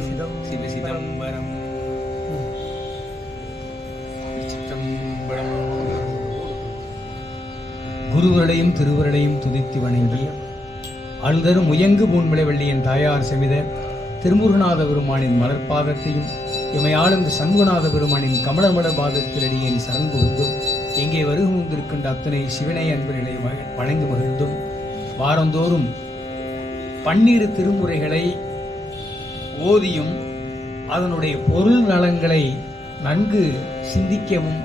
சிவசிதம்பரம் சிதம்பரம் குருவருடையும் திருவருடையும் துதித்து வணங்கி அழுதரும் முயங்கு பூன்மிளைவள்ளியின் தாயார் செமித திருமுருகநாத பெருமானின் மலர்பாதத்தையும் எமையாளும் சண்முகநாத பெருமானின் கமலமலர் பாதத்திலடியின் சரண் புகுந்தும் எங்கே வருகை வந்திருக்கின்ற அத்தனை சிவனை அன்பர்களை வ- வணங்கி மகிழ்ந்தும் வாரந்தோறும் பன்னிரு திருமுறைகளை ஓதியும் அதனுடைய பொருள் நலங்களை நன்கு சிந்திக்கவும்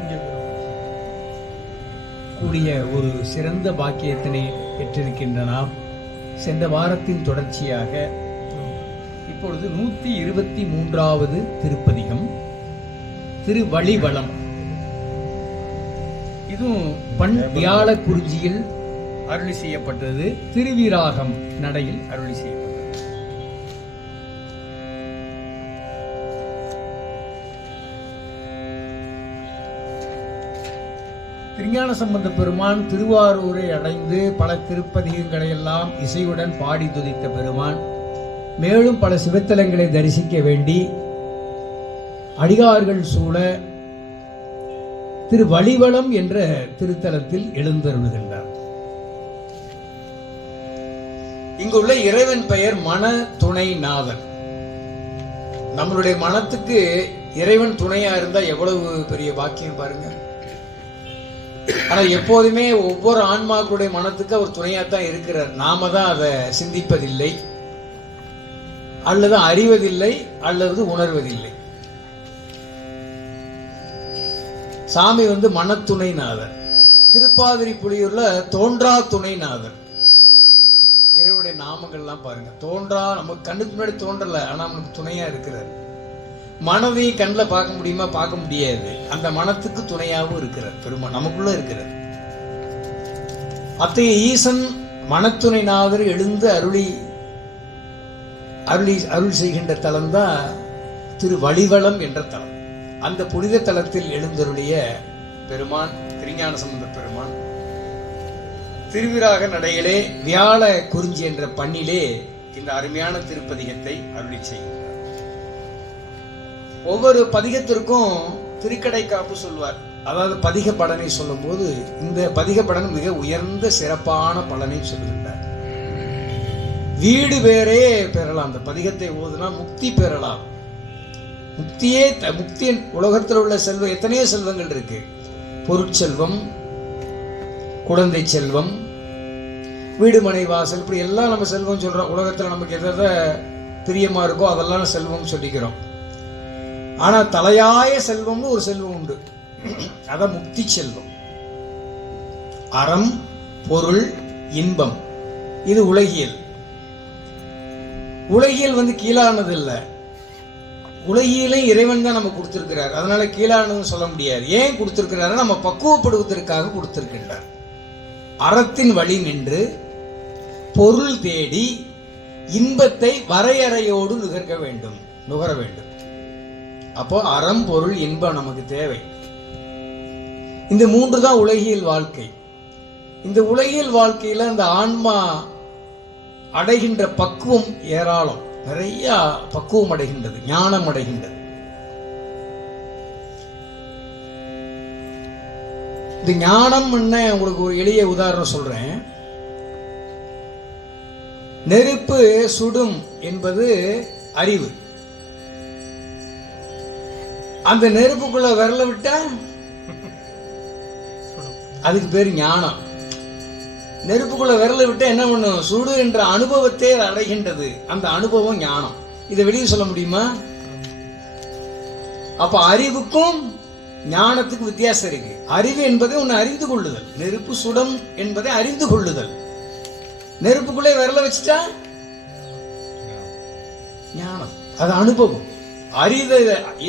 கூடிய ஒரு சிறந்த பாக்கியத்தினை பெற்றிருக்கின்ற நாம் சென்ற வாரத்தின் தொடர்ச்சியாக இப்பொழுது நூத்தி இருபத்தி மூன்றாவது திருப்பதிகம் திருவழிவளம். இதுவும் பண் வியாழ குறிஞ்சியில் அருளி செய்யப்பட்டது. திருவிராகம் நடையில் அருளி செய்யப்பட்டது. திருஞான சம்பந்த பெருமான் திருவாரூரை அடைந்து பல திருப்பதிகங்களை எல்லாம் இசையுடன் பாடி துதித்த பெருமான். மேலும் பல சிவத்தலங்களை தரிசிக்க வேண்டி அடிகார்கள் சூழ திரு வழிவளம் என்ற திருத்தலத்தில் எழுந்தருளுகின்றார். இங்குள்ள இறைவன் பெயர் மன துணை நாதன். நம்மளுடைய மனத்துக்கு இறைவன் துணையா இருந்தா எவ்வளவு பெரிய பாக்கியம் பாருங்க. ஆனால் எப்போதுமே ஒவ்வொரு ஆன்மாக்களுடைய மனத்துக்கு அவர் துணையாக தான் இருக்கிறார். நாம தான் அதை சிந்திப்பதில்லை அல்லது அறிவதில்லை அல்லது உணர்வதில்லை. சாமி வந்து மனத்துணைநாதர். திருப்பாதிரி புலியூர்ல தோன்றா துணைநாதர் இறைவனுடைய நாமங்கள்லாம் பாருங்க. தோன்றா நமக்கு கண்ணுக்கு முன்னாடி தோன்றல ஆனா நமக்கு துணையா இருக்கிறார். மனதை கண்ணில் பார்க்க முடியுமா? பார்க்க முடியாது. அந்த மனத்துக்கு துணையாகவும் இருக்கிறது. பெருமான் நமக்குள்ள இருக்கிறது. அத்தகைய ஈசன் மனத்துணைநாதர் எழுந்து அருளி அருளி அருள் செய்கின்ற தலம்தான் திரு வழிவளம் என்ற தலம். அந்த புனித தலத்தில் எழுந்தருளிய பெருமான் திருஞான சம்பந்த பெருமான் திருவிராக நடையிலே வியாழ குறிஞ்சி என்ற பண்ணிலே இந்த அருமையான திருப்பதிகத்தை அருளி செய்கின்றார் ஒவ்வொரு பதிகத்திற்கும் திருக்கடை காப்பு சொல்வார். அதாவது பதிக பலனை சொல்லும்போது இந்த பதிக பலன் மிக உயர்ந்த சிறப்பான பலனை சொல்லுகின்றார் வீடு வேறே பெறலாம். அந்த பதிகத்தை ஓதுனா முக்தி பெறலாம். முக்தியே த- முக்தி உலகத்தில் உள்ள செல்வம் எத்தனையோ செல்வங்கள் இருக்கு. பொருட்செல்வம் குழந்தை செல்வம் வீடு மனை வாசல் இப்படி எல்லாம் நம்ம செல்வம் சொல்றோம். உலகத்தில் நமக்கு எதை பிரியமாக பிரியமா இருக்கோ அதெல்லாம் செல்வம் சொல்லிக்கிறோம். ஆனால் தலையாய செல்வம்னு ஒரு செல்வம் உண்டு. அதான் முக்தி செல்வம். அறம் பொருள் இன்பம். இது உலகியல். உலகியல் வந்து கீழானது இல்லை. உலகியலையும் இறைவன் தான் நம்ம கொடுத்துருக்கிறார். அதனால கீழானதுன்னு சொல்ல முடியாது. ஏன் கொடுத்திருக்கிறாரு நம்ம பக்குவப்படுவதற்காக கொடுத்துருக்கின்றார். அறத்தின் வழி நின்று பொருள் தேடி இன்பத்தை வரையறையோடு நுகர்க்க வேண்டும் நுகர வேண்டும். அப்போ அறம் பொருள் இன்பம் நமக்கு தேவை. இந்த மூன்று தான் உலகியல் வாழ்க்கை. இந்த உலகியல் வாழ்க்கையில அந்த ஆன்மா அடைகின்ற பக்குவம் ஏராளம். நிறைய பக்குவம் அடைகின்றது ஞானம் அடைகின்றது. இந்த ஞானம் என்ன உங்களுக்கு ஒரு எளிய உதாரணம் சொல்றேன். நெருப்பு சுடும் என்பது அறிவு. அந்த நெருப்புக்குள்ள விரல விட்டா? அதுக்கு பேர் ஞானம். நெருப்புக்குள்ள விரல விட்டா என்ன பண்ணும் சுடு என்ற அனுபவத்தை அடைகின்றது. அந்த அனுபவம் ஞானம். இதை வெளியே சொல்ல முடியுமா? அப்ப அறிவுக்கும் ஞானத்துக்கு வித்தியாசம் இருக்கு. அறிவு என்பதை ஒன்று அறிந்து கொள்ளுதல். நெருப்பு சுடம் என்பதை அறிந்து கொள்ளுதல். நெருப்புக்குள்ளே விரல வச்சுட்டா? ஞானம். அது அனுபவம். அறித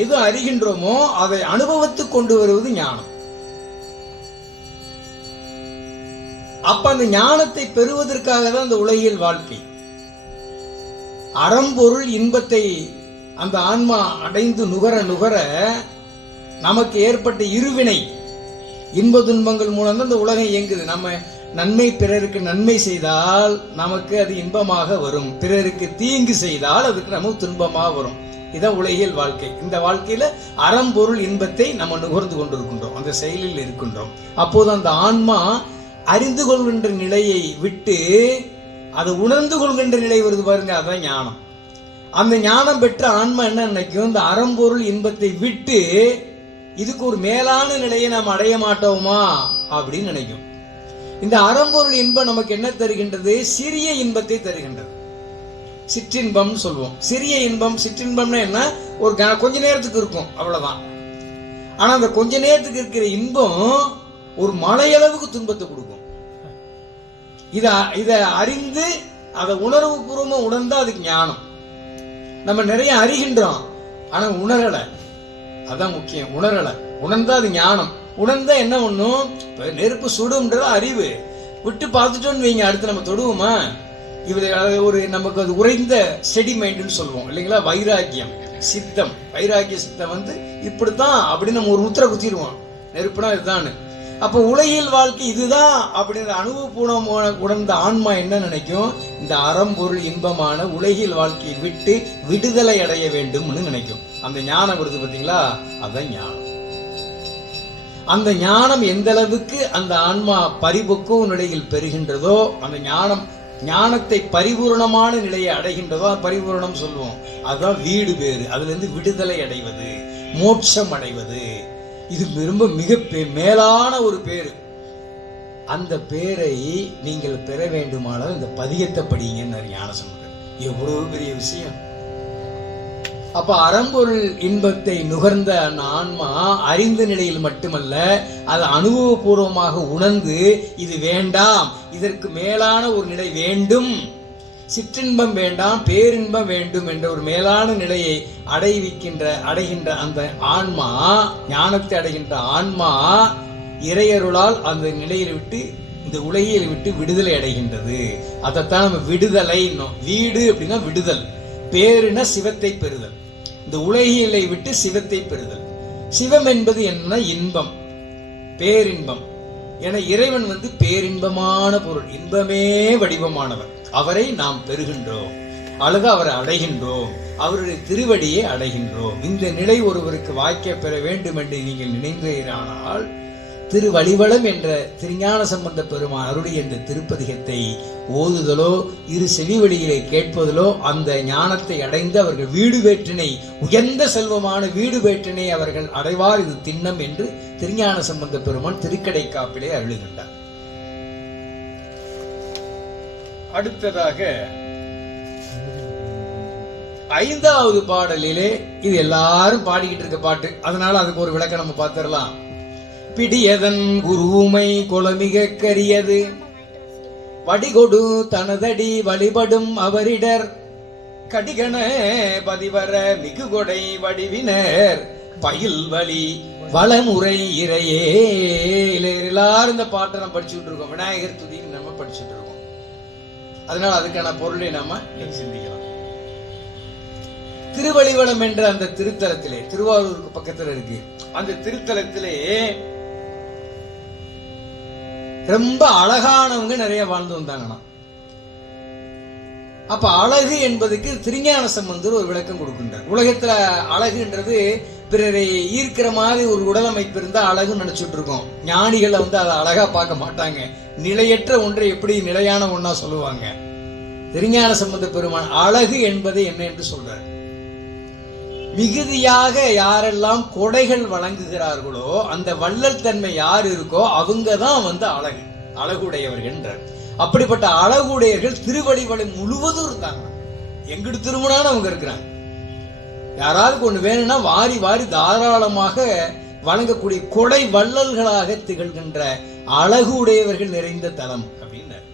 எது அறிகின்றோமோ அதை அனுபவத்துக்கு கொண்டு வருவது ஞானம். அப்ப அந்த ஞானத்தை பெறுவதற்காக தான் அந்த உலகியல் வாழ்க்கை. அறம்பொருள் இன்பத்தை அந்த ஆன்மா அடைந்து நுகர நுகர நமக்கு ஏற்பட்ட இருவினை இன்ப துன்பங்கள் மூலம் தான் இந்த உலகம் இயங்குது. நம்ம நன்மை பிறருக்கு நன்மை செய்தால் நமக்கு அது இன்பமாக வரும். பிறருக்கு தீங்கு செய்தால் அதுக்கு நமக்கு துன்பமாக வரும். இதான் உலகியல் வாழ்க்கை. இந்த வாழ்க்கையில அறம்பொருள் இன்பத்தை நம்ம நுகர்ந்து கொண்டிருக்கின்றோம். அந்த செயலில் இருக்கின்றோம். அப்போது அந்த ஆன்மா அறிந்து கொள்கின்ற நிலையை விட்டு அதை உணர்ந்து கொள்கின்ற நிலை வருது பாருங்க அதுதான் ஞானம். அந்த ஞானம் பெற்ற ஆன்மா என்ன நினைக்கும்? இந்த அறம்பொருள் இன்பத்தை விட்டு இதுக்கு ஒரு மேலான நிலையை நாம் அடைய மாட்டோமா? அப்படின்னு நினைக்கும். இந்த அறம்பொருள் இன்பம் நமக்கு என்ன தருகின்றது? சிறிய இன்பத்தை தருகின்றது. சிற்றின்பம் சொல்லுவோம். சிறிய இன்பம் சிற்றின்பம்னா என்ன? ஒரு க- கொஞ்ச நேரத்துக்கு இருக்கும் அவ்வளவுதான். ஆனா அந்த கொஞ்ச நேரத்துக்கு இருக்கிற இன்பம் ஒரு மலையளவுக்கு துன்பத்தை கொடுக்கும். இத இத அறிந்து அதை உணர்வு பூர்வமா உணர்ந்தா அதுக்கு ஞானம். நம்ம நிறைய அறிகின்றோம் ஆனா உணரல. அதான் முக்கியம் உணரல. உணர்ந்தா அது ஞானம். உணர்ந்தா என்ன ஒண்ணும் நெருப்பு சுடும்ன்றது அறிவு. விட்டு பார்த்துட்டோன்னு வைங்க அடுத்து நம்ம தொடுவோமா? இது ஒரு நமக்கு அது உறைந்த ஸ்டெடி மைண்டுன்னு சொல்லுவோம் இல்லைங்களா? வைராக்கியம் சித்தம். வைராக்கிய சித்தம் வந்து இப்படித்தான் அப்படின்னு நம்ம ஒரு முத்திரை குத்திடுவோம். நெருப்புனா இதுதான் அப்போ உலகியல் வாழ்க்கை இதுதான் அப்படின்ற அனுபவபூர்வமான உணர்ந்த ஆன்மா என்ன நினைக்கும்? இந்த அறம்பொருள் இன்பமான உலகியல் வாழ்க்கையை விட்டு விடுதலை அடைய வேண்டும்னு நினைக்கும். அந்த ஞானம் வருது பாத்தீங்களா? அதான் ஞானம். அந்த ஞானம் எந்த அளவுக்கு அந்த ஆன்மா பரிபக்குவ நிலையில் பெறுகின்றதோ அந்த ஞானம் ஞானத்தை பரிபூரணமான நிலையை அடைகின்றதோ பரிபூர்ணம் பரிபூரணம் சொல்லுவோம். அதுதான் வீடு பேரு அதுல இருந்து விடுதலை அடைவது மோட்சம் அடைவது. இது ரொம்ப மிக பெ- மேலான ஒரு பேரு. அந்த பேரை நீங்கள் பெற வேண்டுமானால் இந்த பதியத்தை படிங்கன்னு ஞானசம்பந்தர். எவ்வளவு பெரிய விஷயம். அப்ப அறம்பொருள் இன்பத்தை நுகர்ந்த அந்த ஆன்மா அறிந்த நிலையில் மட்டுமல்ல அது அனுபவபூர்வமாக உணர்ந்து இது வேண்டாம் இதற்கு மேலான ஒரு நிலை வேண்டும். சிற்றின்பம் வேண்டாம் பேரின்பம் வேண்டும் என்ற ஒரு மேலான நிலையை அடைவிக்கின்ற அடைகின்ற அந்த ஆன்மா ஞானத்தை அடைகின்ற ஆன்மா இறையருளால் அந்த நிலையில் விட்டு இந்த உலகியலை விட்டு விடுதலை அடைகின்றது. அதைத்தான் நம்ம விடுதலை வீடு அப்படின்னா விடுதல் பேருனா சிவத்தை பெறுதல். இந்த உலகியலை விட்டு சிவத்தை பெறுதல். சிவம் என்பது என்ன? இன்பம். பேரின்பம். என இறைவன் வந்து பேரின்பமான பொருள் இன்பமே வடிவமானவர். அவரை நாம் பெறுகின்றோம். அல்லது அவரை அடைகின்றோம். அவருடைய திருவடியை அடைகின்றோம். இந்த நிலை ஒருவருக்கு வாய்க்க பெற வேண்டும் என்று நீங்கள் நினைந்தீரானால் திருவழிவளம் என்ற திருஞான சம்பந்த பெருமான் அருடைய இந்த திருப்பதிகத்தை ஓதுதலோ இரு செவி வழியிலே கேட்பதிலோ அந்த ஞானத்தை அடைந்து அவர்கள் வீடு வேற்றினை உயர்ந்த செல்வமான வீடு வேற்றினை அவர்கள் அடைவார். இது திண்ணம் என்று திருஞான சம்பந்த பெருமான் திருக்கடை காப்பிலே அருளுகின்றார் அடுத்ததாக ஐந்தாவது பாடலிலே இது எல்லாரும் பாடிக்கிட்டு இருக்க பாட்டு. அதனால அதுக்கு ஒரு விளக்கம் நம்ம பார்த்துடலாம். பிடியதன் குருவுமை கொலமிக கரியது வடிகொடு தனதடி வழிபடும் அவரிடர். கடிகன பதிவர மிகுகொடை வடிவினர். பயில் வழி வளமுறை இறையே. எல்லாரும் இந்த பாட்டை நம்ம படிச்சுட்டு இருக்கோம் விநாயகர் துதின்னு நம்ம படிச்சுட்டு இருக்கோம் அதனால அதுக்கான பொருளை நாம சிந்திக்கலாம். திருவழிவளம் என்ற அந்த திருத்தலத்திலே திருவாரூருக்கு பக்கத்துல இருக்கு. அந்த திருத்தலத்திலே ரொம்ப அழகானவங்க நிறைய வாழ்ந்து வந்தாங்கண்ணா அப்ப அழகு என்பதுக்கு திருஞான சம்பந்தர் ஒரு விளக்கம் கொடுக்கின்றார். உலகத்துல அழகுன்றது பிறரை ஈர்க்கிற மாதிரி ஒரு உடல் அமைப்பு இருந்தா அழகுன்னு நினைச்சிட்டு இருக்கோம். ஞானிகளை வந்து அதை அழகா பார்க்க மாட்டாங்க. நிலையற்ற ஒன்றை எப்படி நிலையான ஒன்னா சொல்லுவாங்க. திருஞான சம்பந்த பெருமான் அழகு என்பது என்ன என்று சொல்றாரு. மிகுதியாக யாரெல்லாம் கொடைகள் வழங்குகிறார்களோ அந்த வள்ளல் தன்மை யார் இருக்கோ அவங்க தான் வந்து அழகு அழகுடையவர்கள் அப்படிப்பட்ட அழகுடையர்கள் திருவடிவளை முழுவதும் இருந்தாங்க எங்கிட்டு திருமணம் அவங்க இருக்கிறாங்க. யாராவது ஒன்று வேணும்னா வாரி வாரி தாராளமாக வழங்கக்கூடிய கொடை வள்ளல்களாக திகழ்கின்ற அழகு உடையவர்கள் நிறைந்த தலம் அப்படின்னாரு.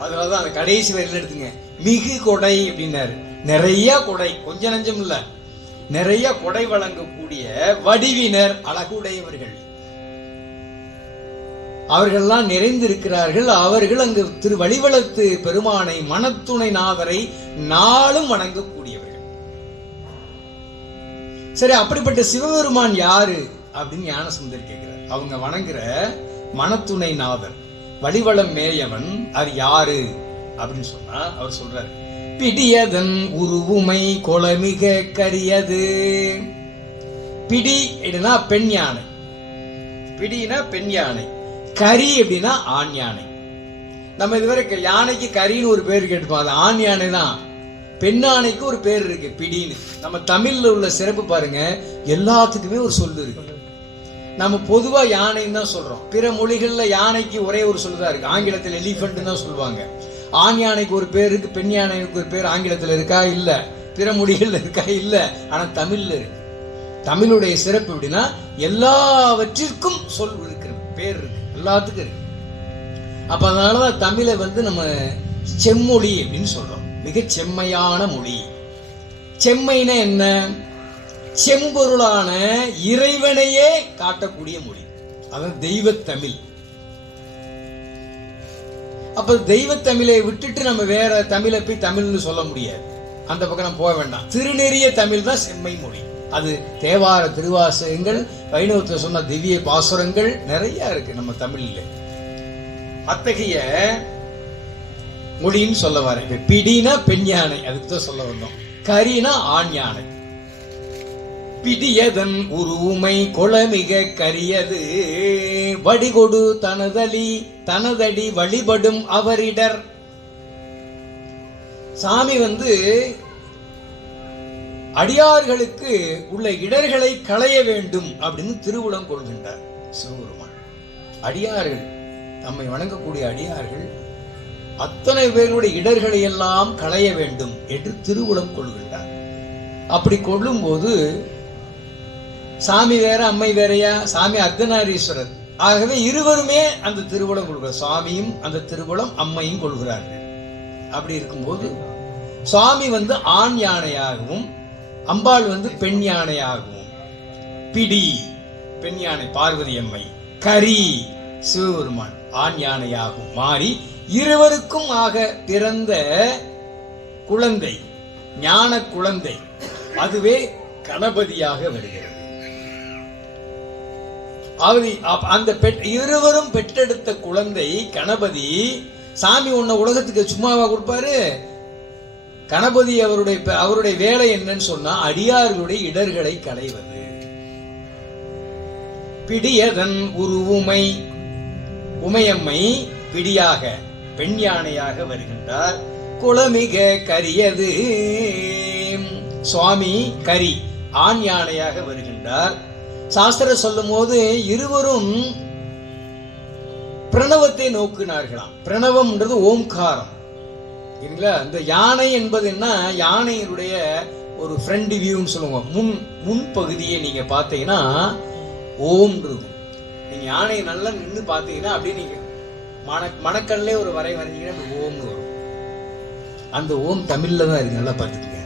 அதனாலதான் அந்த கடைசி வரையில் எடுத்துங்க. மிகு கொடை அப்படின்னாரு. நிறைய கொடை கொஞ்ச நஞ்சம் இல்ல. நிறைய கொடை வழங்கக்கூடிய வடிவினர் அழகுடையவர்கள். அவர்கள்லாம் நிறைந்திருக்கிறார்கள். அவர்கள் அங்கு திரு வழிவளத்து பெருமானை மனத்துணை நாதரை நாளும் வணங்கக்கூடியவர்கள். சரி அப்படிப்பட்ட சிவபெருமான் யாரு? அப்படின்னு ஞானசுந்தர் கேட்கிறார். அவங்க வணங்குற மனத்துணை நாதர் வழிவளம் மேயவன் அது யாரு? அப்படின்னு சொன்னா அவர் சொல்றாரு. பிடியதன் உருவுமை கொளமிக கரியது. பிடி அப்படின்னா பெண் யானை. பிடினா பெண் யானை. கரி அப்படின்னா ஆண் யானை. நம்ம இதுவரை யானைக்கு கரின்னு ஒரு பேர் கேட்டுப்போம் அது ஆண் யானை தான். பெண் யானைக்கு ஒரு பேர் இருக்கு பிடின்னு. நம்ம தமிழ்ல உள்ள சிறப்பு பாருங்க எல்லாத்துக்குமே ஒரு சொல்லு இருக்கு. நம்ம பொதுவா யானைன்னு தான் சொல்றோம். பிற மொழிகள்ல யானைக்கு ஒரே ஒரு சொல்லுதான் இருக்கு. ஆங்கிலத்தில் எலிஃபண்ட் தான் சொல்லுவாங்க. ஆண் யானைக்கு ஒரு பேர் இருக்குது பெண் யானைக்கு ஒரு பேர் ஆங்கிலத்தில் இருக்கா? இல்லை. பிற மொழிகளில் இருக்கா? இல்லை. ஆனால் தமிழில் இருக்கு. தமிழுடைய சிறப்பு எப்படின்னா எல்லாவற்றிற்கும் சொல் இருக்கிறது பேர் இருக்கு. எல்லாத்துக்கும் இருக்கு. அதனால தான் தமிழை வந்து நம்ம செம்மொழி அப்படின்னு சொல்கிறோம் மிக செம்மையான மொழி. செம்மைனா என்ன? செம்பொருளான இறைவனையே காட்டக்கூடிய மொழி. அதான் தெய்வத் தமிழ் அப்ப தெய்வ தமிழை விட்டுட்டு நம்ம வேற தமிழை போய் தமிழ்னு சொல்ல முடியாது. அந்த பக்கம் நம்ம போக வேண்டாம். திருநெறிய தமிழ் தான் செம்மை மொழி. அது தேவார திருவாசகங்கள் வைணவத்தை சொன்ன திவ்ய பாசுரங்கள் நிறைய இருக்கு நம்ம தமிழ்ல. அத்தகைய மொழின்னு சொல்ல வரேன். இப்ப பிடினா பெண் யானை அதுக்கு தான் சொல்ல வந்தோம். கரினா ஆண் யானை. பிடியதன் உருவுமை குளமிக கரியது. வடிகொடு தனதலி தனதடி வழிபடும் அவரிடர். சாமி வந்து அடியார்களுக்கு உள்ள இடர்களை களைய வேண்டும் அப்படின்னு திருவுளம் கொள்கின்றார் சிவபெருமான். அடியார்கள் நம்மை வணங்கக்கூடிய அடியார்கள் அத்தனை பேருடைய இடர்களை எல்லாம் களைய வேண்டும் என்று திருவுளம் கொள்கின்றார். அப்படி கொள்ளும்போது சாமி வேற அம்மை வேறையா? சாமி அர்த்தநாரீஸ்வரர். ஆகவே இருவருமே அந்த திருவுளம் கொள்கிறார் சுவாமியும் அந்த திருவுளம் அம்மையும் கொள்கிறார்கள். அப்படி இருக்கும்போது சுவாமி வந்து ஆண் யானையாகவும் அம்பாள் வந்து பெண் யானையாகவும் பிடி பெண் யானை பார்வதி அம்மை கரி சிவபெருமான் ஆண் யானையாகவும் மாறி இருவருக்கும் ஆக பிறந்த குழந்தை ஞான குழந்தை அதுவே கணபதியாக வருகிறது. அவதி அந்த இருவரும் பெற்றெடுத்த குழந்தை கணபதி சாமி உன்னை உலகத்துக்கு சும்மாவா கொடுப்பாரு? கணபதி அவருடைய அவருடைய வேலை என்னன்னு சொன்னா அடியார்களுடைய இடர்களை களைவது. பிடியதன் உருவுமை உமையம்மை பிடியாக பெண் யானையாக வருகின்றார். குளமிக கரியது. சுவாமி கரி ஆண் யானையாக வருகின்றார். சாஸ்திரம் சொல்லும் போது இருவரும் பிரணவத்தை நோக்கினார்களாம். பிரணவம்ன்றது ஓம்காரம். இல்லைங்களா இந்த யானை என்பது என்ன? யானையினுடைய ஒரு ஃப்ரண்ட் வியூன்னு சொல்லுவோம். முன் முன் பகுதியை நீங்க பார்த்தீங்கன்னா ஓம் இருக்கும் நீங்க யானையை நல்லா நின்று பார்த்தீங்கன்னா அப்படியே நீங்க மன மணக்கல்லே ஒரு வரை வரைஞ்சீங்கன்னா அந்த ஓம்னு வரும். அந்த ஓம் தமிழ்ல தான் இருக்கு. நல்லா பார்த்துக்கங்க.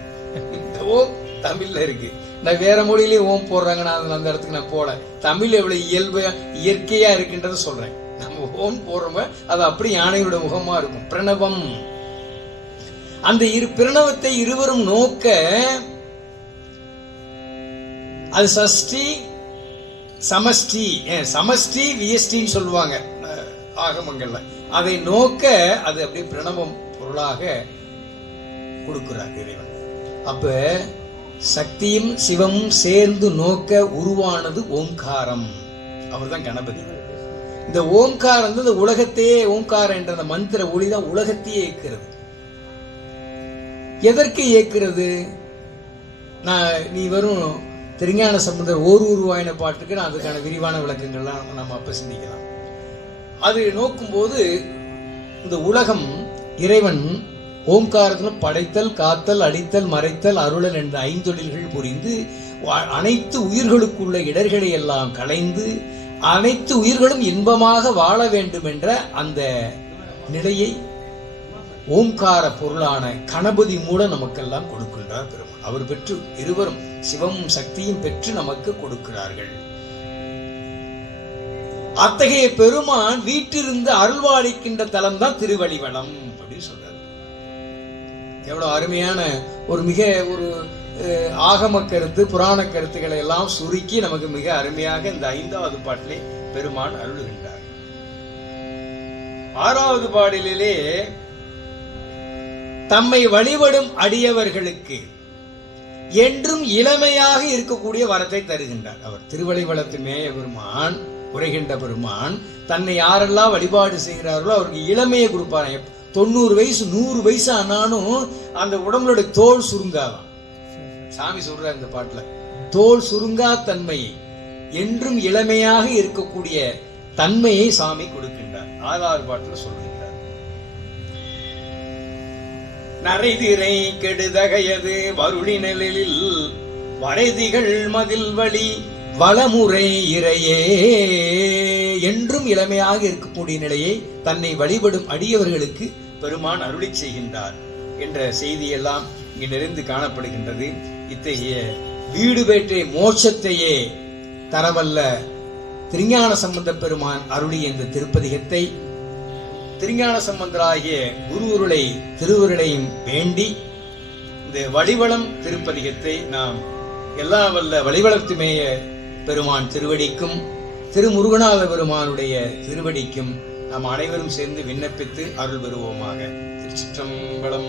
இந்த ஓம் தமிழ்ல இருக்கு. நான் வேற மொழியிலயும் ஓம் போடுறாங்க நான் அந்த இடத்துக்கு நான் போல. தமிழ் எவ்வளவு இயல்பு இயற்கையா இருக்குன்றத சொல்றேன். நம்ம ஓம் போடுறோம அது அப்படி யானையோட முகமா இருக்கும். பிரணவம். அந்த இரு பிரணவத்தை இருவரும் நோக்க அது சஷ்டி சமஷ்டி சமஷ்டி வியஷ்டின்னு சொல்லுவாங்க ஆகமங்கள்ல. அதை நோக்க அது அப்படியே பிரணவம் பொருளாக கொடுக்குறாங்க இறைவன். அப்ப சக்தியும் சிவமும் சேர்ந்து நோக்க உருவானது ஓங்காரம். அவர்தான் கணபதி. இந்த ஓங்காரம் வந்து இந்த உலகத்தையே ஓங்காரம் என்ற அந்த மந்திர ஒளி தான் உலகத்தையே இயக்கிறது. எதற்கு இயக்கிறது? நான் நீ வரும் திருஞான சம்பந்தர் ஓர் உருவாயின பாட்டுக்கு நான் அதுக்கான விரிவான விளக்கங்கள்லாம் நம்ம அப்போ சிந்திக்கலாம். அது நோக்கும்போது இந்த உலகம் இறைவன் ஓம்காரத்தில் படைத்தல் காத்தல் அடித்தல் மறைத்தல் அருளல் என்ற ஐந்தொழில்கள் புரிந்து அனைத்து உயிர்களுக்குள்ள இடர்களை எல்லாம் களைந்து அனைத்து உயிர்களும் இன்பமாக வாழ வேண்டும் என்ற அந்த நிலையை ஓம்கார பொருளான கணபதி மூலம் நமக்கெல்லாம் கொடுக்கின்றார் பெருமாள். அவர் பெற்று இருவரும் சிவமும் சக்தியும் பெற்று நமக்கு கொடுக்கிறார்கள். அத்தகைய பெருமான் வீட்டிலிருந்து அருள்வாளிக்கின்ற தலம் தான் திருவழிவளம் அப்படின்னு சொல்றார். எவ்வளவு அருமையான ஒரு மிக ஒரு ஆகம கருத்து புராண கருத்துக்களை எல்லாம் சுருக்கி நமக்கு மிக அருமையாக இந்த ஐந்தாவது பாட்டிலே பெருமான் அருளுகின்றார். ஆறாவது பாடலிலே தம்மை வழிபடும் அடியவர்களுக்கு என்றும் இளமையாக இருக்கக்கூடிய வரத்தை தருகின்றார். அவர் திருவழிவளத்து மேய பெருமான் உரைகின்ற பெருமான் தன்னை யாரெல்லாம் வழிபாடு செய்கிறார்களோ அவருக்கு இளமையை கொடுப்பார் தொண்ணூறு வயசு நூறு வயசு ஆனாலும் அந்த உடம்புடைய தோல் சுருங்காதான். சாமி சொல்றார் இந்த பாட்டுல தோல் சுருங்கா தன்மையை என்றும் இளமையாக இருக்கக்கூடிய தன்மையை சாமி கொடுக்கின்றார். ஆதார் பாட்டுல சொல்கின்றார் நரைதிரை கெடுதகையது வருளி நிழலில் வரைதிகள் மதில் வழி வளமுறை இறையே. என்றும் இளமையாக இருக்கக்கூடிய நிலையை தன்னை வழிபடும் அடியவர்களுக்கு பெருமான் அருளி செய்கின்றார் என்ற செய்தியெல்லாம் இங்கு நிறைந்து காணப்படுகின்றது. இத்தகைய வீடு வேற்றை மோட்சத்தையே தரவல்ல திருஞான சம்பந்த பெருமான் அருளி என்ற திருப்பதிகத்தை திருஞான சம்பந்தராகிய குருவருளை திருவருளையும் வேண்டி இந்த வழிவளம் திருப்பதிகத்தை நாம் எல்லா வல்ல வழிவளத்துமேய பெருமான் திருவடிக்கும் திருமுருகநாத பெருமானுடைய திருவடிக்கும் நாம் அனைவரும் சேர்ந்து விண்ணப்பித்து அருள் பெறுவோமாக. திருச்சிற்றம்பலம்